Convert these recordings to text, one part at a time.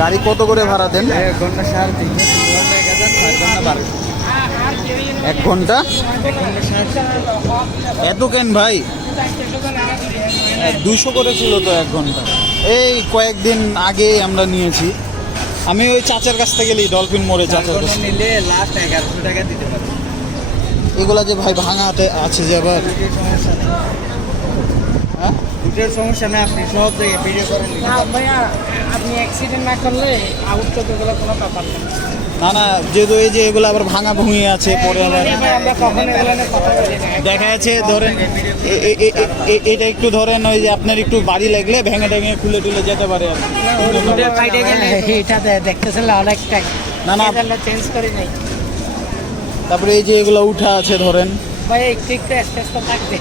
গাড়ি কত করে ভাড়া দেন? এক ঘণ্টা সাড়ে তিন এক ঘণ্টা এত কেন ভাই? দুশো করে ছিল তো এক ঘণ্টা। এই কয়েকদিন আগে আমরা নিয়েছি। আমি ওই চাচার কাছ থেকে গেলি ডলফিন মোড়ে চার চাচার কাছ নিলে লাস্ট এগারোশো টাকা দিতে পারবে। এগুলা যে ভাই ভাঙাতে আছে যে আবার। দুটোর সমস্যা নেই হ্যাঁ নেই আপনি সব জায়গায় ভিডিও করে নিতে না ভাইয়া আপনি অ্যাক্সিডেন্ট না করলে আউট তো এগুলো কোনো ব্যাপার না না না যেহেতু এই যে এগুলো আবার ভাঙা ভুঙি আছে পরে আবার দেখা যাচ্ছে ধরেন এ- এ- এটা একটু ধরেন ওই যে আপনার একটু বাড়ি লাগলে ভেঙে টেঙে খুলে টুলে যেতে পারে আর এটা দেখতেছিল অনেকটা না, না। চেঞ্জ করে নেই। তারপরে এই যে এগুলো উঠা আছে ধরেন। ভাই থাকবে।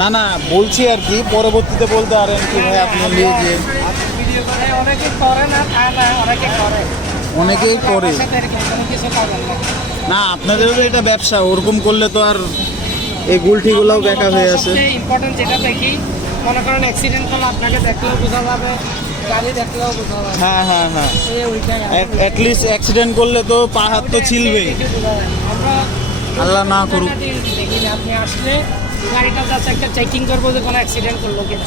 না না বলছি আর কি পরবর্তীতে বলতে পারেন কি ভাই আপনি যে ভিডিও করে অনেকে করে না তা না অনেকে করে। অনেকেই করে। না। আপনাদেরও তো এটা ব্যবসা ওরকম করলে তো আর এই গুলঠিগুলোও বেকার হয়ে আছে। ইম্পর্টেন্ট যেটা দেখি মনে করেন অ্যাক্সিডেন্ট আপনাকে দেখলেও বোঝা যাবে গাড়ি দেখলেও বোঝা যাবে। হ্যাঁ হ্যাঁ হ্যাঁ। অ্যাটলিস্ট অ্যাক্সিডেন্ট করলে তো পা হাত তো ছিলবেই। আল্লাহ না করুক। আপনি আসলে গাড়িটা যাচ্ছে একটা চেকিং করব যে কোনো অ্যাক্সিডেন্ট করল কিনা।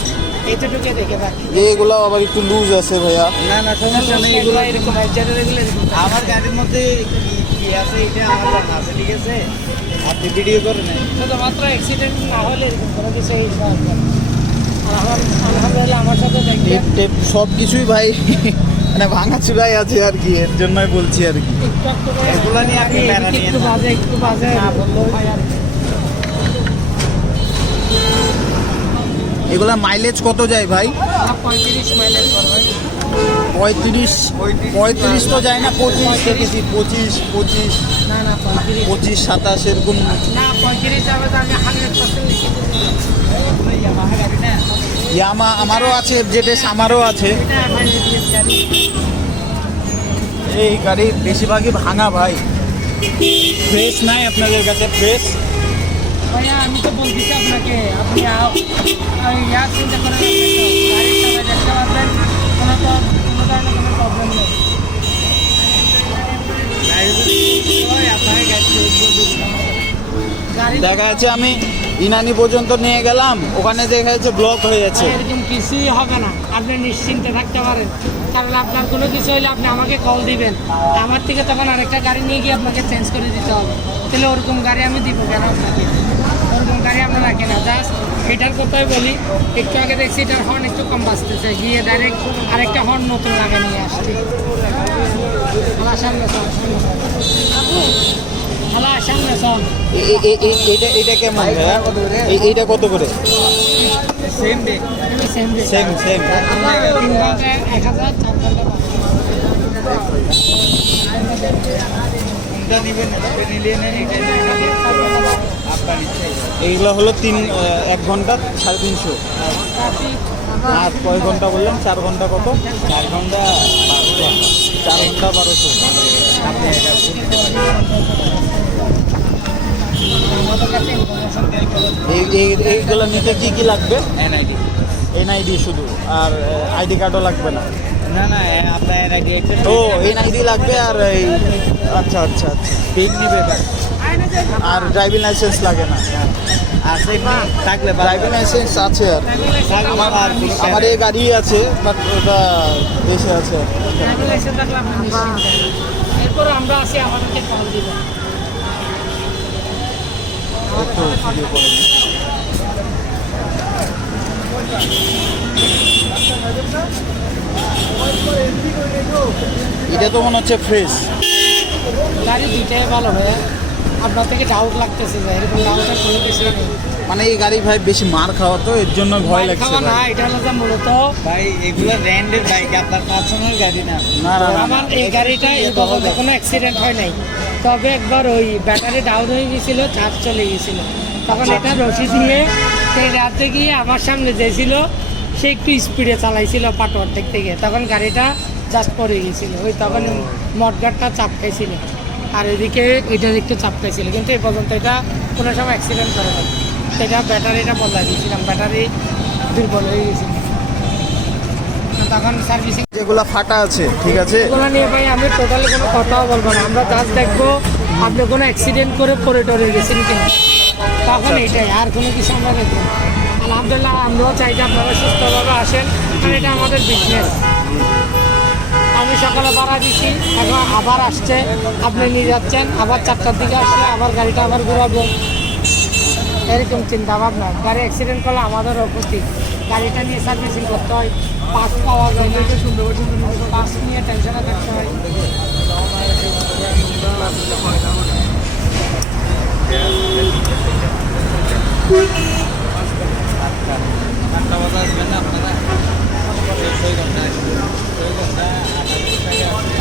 এইটুকুকে দেখে থাকি। যে এগুলো আবার একটু লুজ আছে ভাইয়া। না না সমস্যা নেই এগুলো এরকম এগুলো আমার গাড়ির মধ্যে কি আছে এটা আমার জানা আছে ঠিক আছে? আপনি ভিডিও করে নেন। শুধুমাত্র অ্যাক্সিডেন্ট না হলে এরকম কোনো কিছু এই আমার- আলহামদুলিল্লাহ আমার সাথে দেখবেন। টেপ টেপ সব কিছুই ভাই। মানে ভাঙা চুরাই আছে আর কি এর জন্যই বলছি আর কি। এগুলো নিয়ে আপনি প্যারা নিয়েন একটু বাজে একটু বাজে। না বললেও হয় আর কি। এগুলা মাইলেজ কত যায় ভাই? পঁয়ত্রিশ পঁয়ত্রিশ পঁয়ত্রিশ তো যায় না পঁচিশ দেখেছি পঁচিশ পঁচিশ। না না পঁয়ত্রিশ। পঁচিশ সাতাশ এরকম। ইয়ামা আমারও আছে জেটেস আমারও আছে এটা আমার ABS গাড়ি এই গাড়ি বেশিরভাগই ভাঙা ভাই। ফ্রেশ নাই আপনাদের কাছে? ফ্রেশ ভাইয়া আমি তো বলতেছি আপনাকে আপনি ইয়া চিন্তা করেন দেখতে পারবেন কোনো তো কোনো ধরনের কোনো প্রবলেম নেই। দেখা যাচ্ছে আমি ইনানি পর্যন্ত নিয়ে গেলাম, ওখানে দেখা যাচ্ছে ব্লক হয়ে যাচ্ছে। এরকম কিছুই হবে না। আপনি নিশ্চিন্তে থাকতে পারেন। কারণ আপনার কোনো কিছু হলে আপনি আমাকে কল দিবেন। আমার থেকে তখন আরেকটা গাড়ি নিয়ে গিয়ে আপনাকে চেঞ্জ করে দিতে হবে। তাহলে ওরকম গাড়ি আমি দিব কেন আপনাকে? ওরকম গাড়ি আমরা রাখি না জাস্ট এটার কথাই বলি, একটু আগে দেখছি এটার হর্ন একটু কম বাজতেছে। গিয়ে ডাইরেক্ট আরেকটা হর্ন নতুন লাগে নিয়ে আসছি। এটা এটা কেমন ভাইয়া এইটা কত করে? সেম সেম সেম এইগুলো হলো তিন এক ঘণ্টা সাড়ে তিনশো। আর কয় ঘণ্টা বললেন? চার ঘণ্টা কত? চার ঘণ্টা। বারোশো বারোশো আপনি এটা দিতে পারেন এইগুলো নিতে কি কি লাগবে? এনআইডি এনআইডি শুধু আর আইডি কার্ডও লাগবে না? না না আপনার এনআইডি ও এনআইডি লাগবে আর এই আচ্ছা আচ্ছা আচ্ছা। পিক নিবে আর ড্রাইভিং লাইসেন্স লাগে না। আছে থাকলে ড্রাইভিং লাইসেন্স আছে আর। আমার এই গাড়ি আছে। বাট ওটা দেশে আছে। এরপর আমরা আমাদেরকে কল দিবেন। এটা তো মনে হচ্ছে ফ্রেশ গাড়ি দুইটাই ভালো ভাইয়া আপনার থেকে ডাউট লাগতেছে যে এরকম ডাউটের কোনো কিছু নেই। মানে এই গাড়ি ভাই বেশি মার খাওয়া তো এর জন্য ভয় লাগছে না এটা হলো যে মূলত ভাই এগুলো র্যান্ডের বাইক আপনার পার্সোনাল গাড়ি না। না না আমার এই গাড়িটা এই পর্যন্ত কোনো অ্যাক্সিডেন্ট হয় নাই। তবে একবার ওই ব্যাটারি ডাউন হয়ে গেছিল চার্জ চলে গেছিল। তখন আচ্ছা। এটা রশি দিয়ে সেই রাতে গিয়ে আমার সামনে যেছিল সে একটু স্পিডে চালাইছিল পাটোয়ার দিক থেকে। তখন গাড়িটা জাস্ট পড়ে গেছিল। ওই তখন মটগাটটা চাপ খাইছিল। আর এদিকে এটা একটু চাপ ছিল কিন্তু এই পর্যন্ত এটা কোনো সময় অ্যাক্সিডেন্ট করে না এটা ব্যাটারিটা বদলাই দিয়েছিলাম ব্যাটারি দুর্বল হয়ে গেছিল তখন সার্ভিসিং যেগুলো ফাটা আছে ঠিক আছে? এগুলো নিয়ে ভাই আমি টোটালি কোনো কথাও বলব না। আমরা জাস্ট দেখব আপনি কোনো অ্যাক্সিডেন্ট করে পরে টরে গেছেন কিনা। তখন এটাই আর কোনো কিছু আমরা দেখব। আলহামদুলিল্লাহ আমরাও চাই যে আপনারা সুস্থভাবে আসেন কারণ এটা আমাদের বিজনেস আমি সকালে ভাড়া দিছি, এখন আবার আসছে, আপনি নিয়ে যাচ্ছেন, আবার চারটার দিকে আসলে আবার গাড়িটা আবার ঘুরাবো। এরকম চিন্তা ভাবনা গাড়ি অ্যাক্সিডেন্ট করলে আমাদেরও ক্ষতি গাড়িটা নিয়ে সার্ভিসিং করতে হয় পাস পাওয়া যায় না। পাস নিয়ে টেনশনে থাকতে হয়। আটটা বাজে আসবেন না আপনারা? ছয় ঘণ্টা ছয় ঘণ্টা Yeah,